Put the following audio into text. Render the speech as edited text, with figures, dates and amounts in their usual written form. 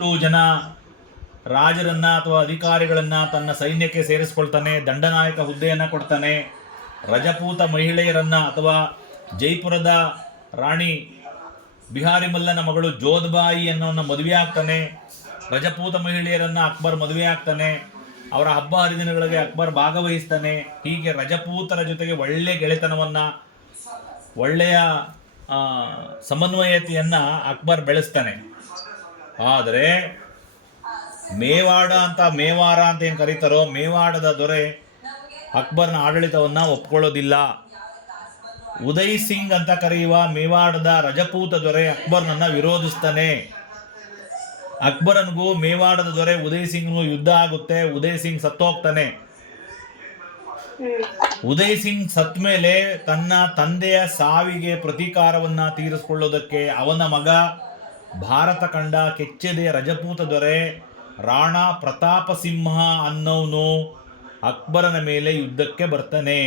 ಜನ ರಾಜರನ್ನ ಅಥವಾ ಅಧಿಕಾರಿಗಳನ್ನ ತನ್ನ ಸೈನ್ಯಕ್ಕೆ ಸೇರಿಸ್ಕೊಳ್ತಾನೆ, ದಂಡನಾಯಕ ಹುದ್ದೆಯನ್ನು ಕೊಡ್ತಾನೆ. ರಜಪೂತ ಮಹಿಳೆಯರನ್ನ ಅಥವಾ ಜೈಪುರದ ರಾಣಿ ಬಿಹಾರಿ ಮಲ್ಲನ ಮಗಳು ಜೋಧ್ಬಾಯಿ ಅನ್ನೋನ್ನ ಮದುವೆ ಆಗ್ತಾನೆ. ರಜಪೂತ ಮಹಿಳೆಯರನ್ನ ಅಕ್ಬರ್ ಮದುವೆ ಆಗ್ತಾನೆ. ಅವರ ಹಬ್ಬ ಹರಿದಿನಗಳಿಗೆ ಅಕ್ಬರ್ ಭಾಗವಹಿಸ್ತಾನೆ. ಹೀಗೆ ರಜಪೂತರ ಜೊತೆಗೆ ಒಳ್ಳೆ ಗೆಳೆತನವನ್ನ, ಒಳ್ಳೆಯ ಸಮನ್ವಯತೆಯನ್ನ ಅಕ್ಬರ್ ಬೆಳೆಸ್ತಾನೆ. ಆದರೆ ಮೇವಾಡ ಮೇವಾರ ಅಂತ ಏನು ಕರೀತಾರೋ, ಮೇವಾಡದ ದೊರೆ ಅಕ್ಬರ್ನ ಆಡಳಿತವನ್ನ ಒಪ್ಕೊಳ್ಳೋದಿಲ್ಲ. ಉದಯ್ ಸಿಂಗ್ ಅಂತ ಕರೆಯುವ ಮೇವಾಡದ ರಜಪೂತ ದೊರೆ ಅಕ್ಬರ್ನನ್ನ ವಿರೋಧಿಸ್ತಾನೆ. ಅಕ್ಬರನ್ಗೂ ಮೇವಾಡದ ದೊರೆ ಉದಯ್ ಸಿಂಗ್ಗೂ ಯುದ್ಧ ಆಗುತ್ತೆ. ಉದಯ್ ಸಿಂಗ್ ಸತ್ತೋಗ್ತಾನೆ. ಉದಯ್ ಸಿಂಗ್ ಸತ್ ಮೇಲೆ ತನ್ನ ತಂದೆಯ ಸಾವಿಗೆ ಪ್ರತೀಕಾರವನ್ನ ತೀರಿಸಿಕೊಳ್ಳೋದಕ್ಕೆ ಅವನ ಮಗ, ಭಾರತ ಕಂಡ ಕೆಚ್ಚೆದೆಯ ರಜಪೂತ ದೊರೆ ರಾಣಾ ಪ್ರತಾಪ ಸಿಂಹ ಅನ್ನೋನು ಅಕ್ಬರನ ಮೇಲೆ ಯುದ್ಧಕ್ಕೆ ಬರ್ತಾನೆ.